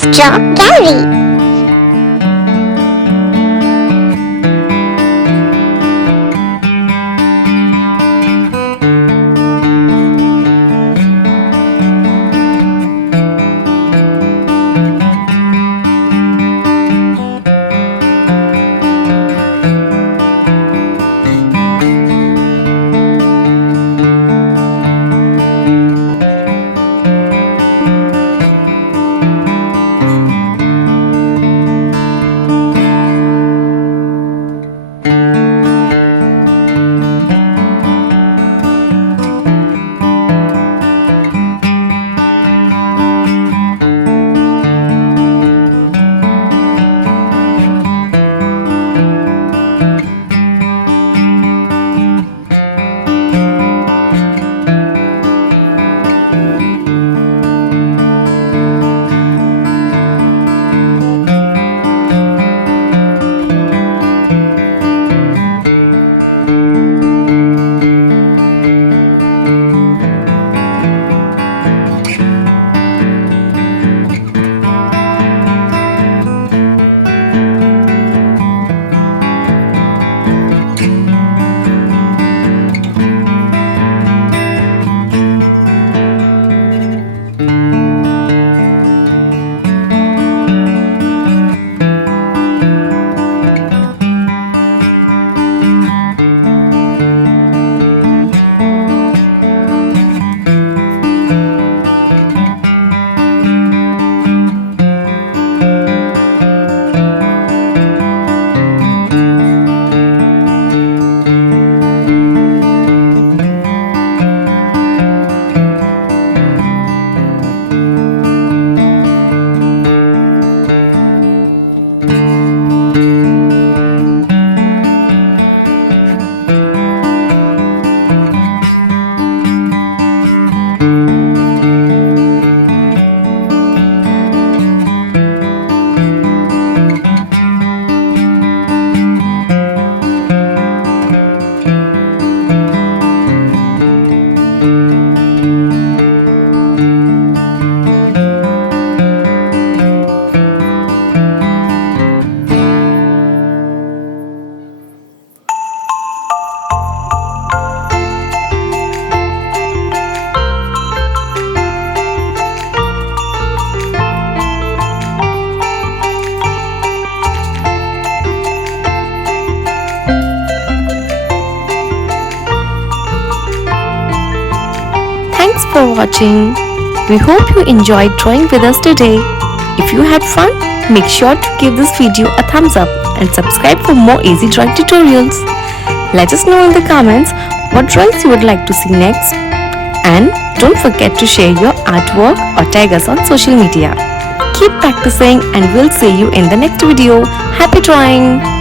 Let's draw gallery. Thanks for watching. We hope you enjoyed drawing with us today. If you had fun, make sure to give this video a thumbs up and subscribe for more easy drawing tutorials. Let us know in the comments what drawings you would like to see next. And don't forget to share your artwork or tag us on social media. Keep practicing and we'll see you in the next video. Happy drawing!